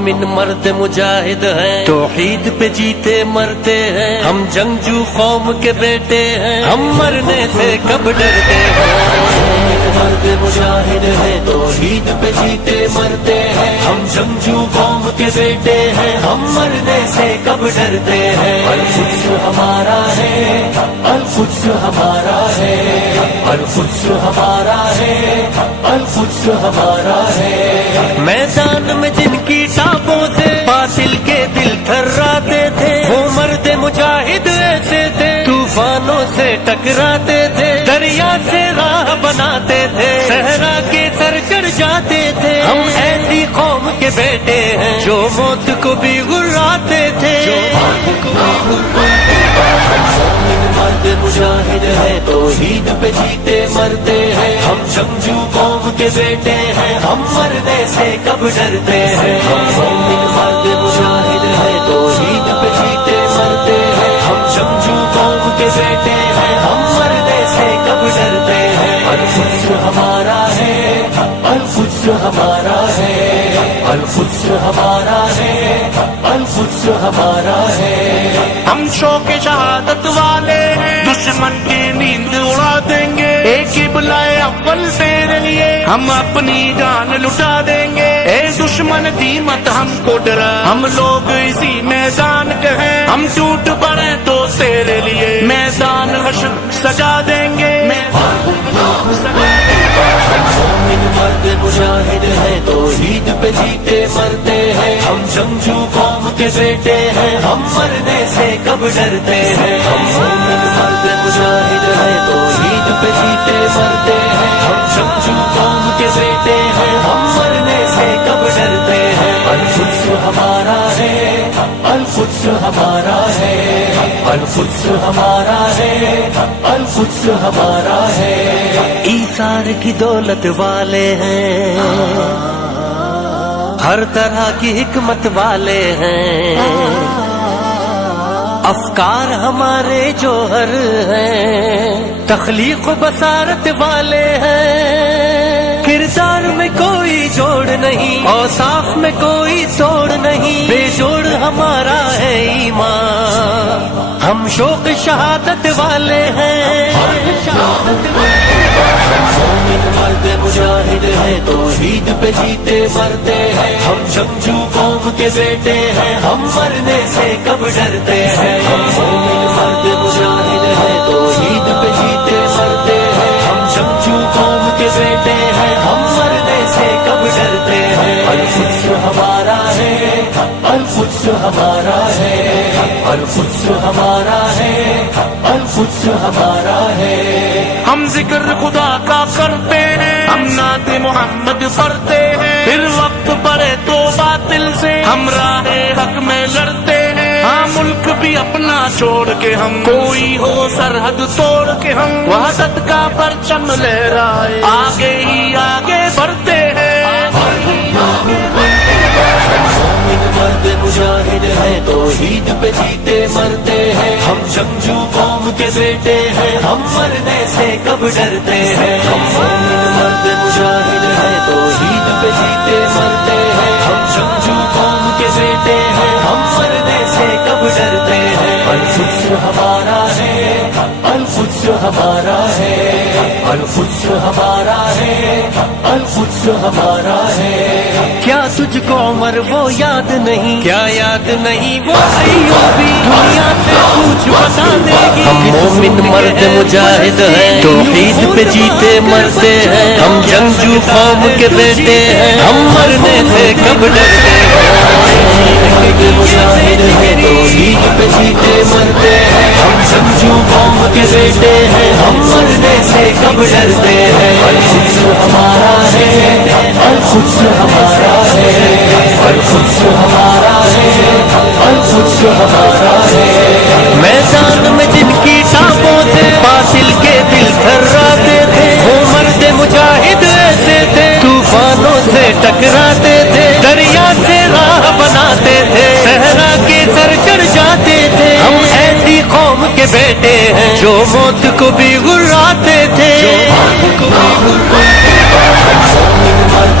مومن مرد مجاہد ہیں، توحید پہ جیتے مرتے ہیں، ہم جنگجو قوم کے بیٹے ہیں، ہم مرنے سے کب ڈرتے ہیں۔ مرد مجاہد ہیں، توحید پہ جیتے مرتے ہیں، ہم جنگجو قوم کے بیٹے ہیں، ہم مرنے سے کب ڈرتے ہیں۔ القدس ہمارا ہے، القدس ہمارا ہے، القدس ہمارا ہے، القدس ہمارا ہے۔ میدان میں جن کی ٹاپوں سے باطل کے دل تھراتے تھے، وہ مرد مجاہد ایسے تھے، طوفانوں سے ٹکراتے تھے، دریا سے راہ بناتے تھے، صحرا کے سر چڑھ جاتے تھے۔ ہم ایسی قوم کے بیٹے ہیں جو موت کو بھی گراتے تھے۔ مرد مجاہد ہے، توحید پہ جیتے مرتے ہیں، ہم جنگجو قوم کے بیٹے ہیں، ہم مرنے سے کب ڈرتے ہیں۔ مرد مجاہد ہے، توحید پہ جیتے مرتے ہیں، ہم جنگجو قوم کے بیٹے ہیں، ہم مرنے سے کب ڈرتے ہیں۔ القدس ہمارا ہے، القدس ہمارا ہے، القدس ہمارا ہے، القدس ہمارا ہے۔ ہم شوق شہادت والے ہیں، دشمن کی نیند اڑا دیں گے، ایک ہی بلائے اول تیرے لیے ہم اپنی جان لٹا دیں گے۔ اے دشمن دی مت ہم کو ڈرا، ہم لوگ اسی میدان کے ہیں، ہم ٹوٹ پڑے تو تیرے لیے میدان حشر سجا دیں گے۔ مومن مرد مجاہد ہے، توحید پہ جیتے مرتے ہیں، ہم جنگجو قوم کے بیٹے ہیں، ہم مرنے سے کب ڈرتے ہیں۔ مومن مرد مجاہد ہے، توحید پہ جیتے مرتے ہیں، ہم جنگجو قوم کے بیٹے ہیں، ہم مرنے سے کب ڈرتے ہیں۔ القدس ہمارا ہے، القدس ہمارا ہے، القدس ہمارا ہے، القدس ہمارا ہے۔ ایثار کی دولت والے ہیں، ہر طرح کی حکمت والے ہیں، افکار ہمارے جوہر ہیں، تخلیق و بصارت والے ہیں، کردار میں کوئی جوڑ نہیں، اوصاف میں کوئی توڑ نہیں، بے جوڑ ہمارا ہے ایمان، ہم شوق شہادت والے ہیں۔ مومن مرد مجاہد ہے، توحید پہ جیتے مرتے ہیں، ہم جنگجو قوم کے بیٹے ہیں، ہم مرنے سے کب ڈرتے ہیں۔ مومن مرد مجاہد ہے، توحید پہ جیتے مرتے ہیں، ہم جنگجو قوم کے بیٹے ہیں، ہم مرنے سے کب ڈرتے ہیں۔ القدس ہمارا ہے، القدس ہمارا ہے، القدس ہمارا ہے، القدس ہمارا ہے۔ ہم ذکر خدا کا کرتے ہیں، ہم نعت محمد پڑھتے ہیں، پھر وقت پڑے تو باطل سے ہم راہ حق میں لڑتے ہیں۔ ہاں ملک بھی اپنا چھوڑ کے ہم، کوئی ہو سرحد توڑ کے ہم، وحدت کا پرچم لہرائے آگے ہی آگے بڑھتے ہیں۔ مومن مرد مجاہد ہے، توحید پہ جیتے مرتے ہیں، ہم جنگجو قوم کے بیٹے ہیں، ہم مرنے سے کب ڈرتے ہیں۔ مومن مرد مجاہد ہے، توحید پہ جیتے مرتے ہیں، ہم جنگجو قوم کے بیٹے ہیں، ہم مرنے سے کب ڈرتے ہیں۔ القدس ہمارا ہے، القدس ہمارا ہے، القدس ہمارا ہے، القدس ہمارا ہے۔ کیا تجھ کو عمر وہ یاد نہیں، کیا یاد نہیں وہ ایوبی، دنیا سے پوچھ بتا دے گی۔ ہم مومن مرد مجاہد ہیں، توحید پہ جیتے مرتے ہیں، ہم جنگجو قوم کے بیٹے ہیں، ہم مرنے سے کب ڈرتے ہیں۔ مرد مجاہد ہیں، توحید پہ جیتے مرتے ہیں، ہم جنگجو قوم کے بیٹے ہیں، ہم مرنے سے کب ڈرتے ہیں۔ القدس ہمارا ہے، القدس ہمارا ہے، القدس ہمارا ہے، القدس ہمارا ہے۔ میدان میں جن کی ٹاپوں سے باطل کے دل تھراتے تھے، وہ مرد مجاہد ایسے تھے، طوفانوں سے ٹکراتے تھے، دریا سے راہ بناتے تھے، صحرا کے سر چڑھ جاتے تھے۔ ہم ایسی قوم کے بیٹے ہیں جو موت کو بھی گراتے تھے۔ مرد